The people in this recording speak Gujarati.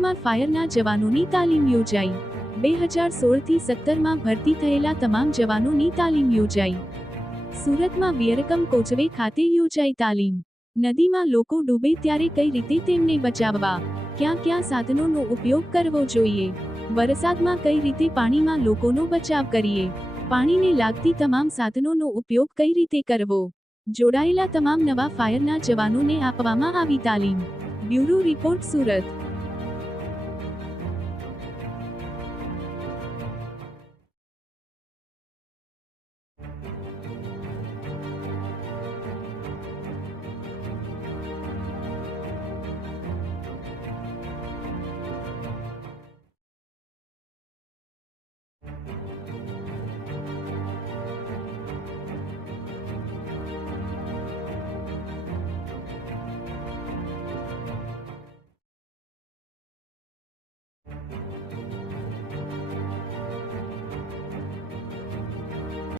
સુરતમાં ફાયરના જવાનોની તાલીમ યોજાઈ। 2016થી 17માં ભરતી થયેલા તમામ જવાનોની તાલીમ યોજાઈ। સુરતમાં વિયરકમ કોચવે ખાતે યોજાઈ તાલીમ। નદીમાં લોકો ડૂબે ત્યારે કઈ રીતે તેમને બચાવવા, ક્યાં ક્યાં સાધનોનો ઉપયોગ કરવો જોઈએ, વરસાદમાં કઈ રીતે પાણીમાં લોકોનો બચાવ કરીએ, પાણીને લાગતી તમામ સાધનોનો ઉપયોગ કઈ રીતે કરવો, જોડાયેલા તમામ નવા ફાયરના જવાનોને આપવામાં આવી તાલીમ। Bureau report, Surat.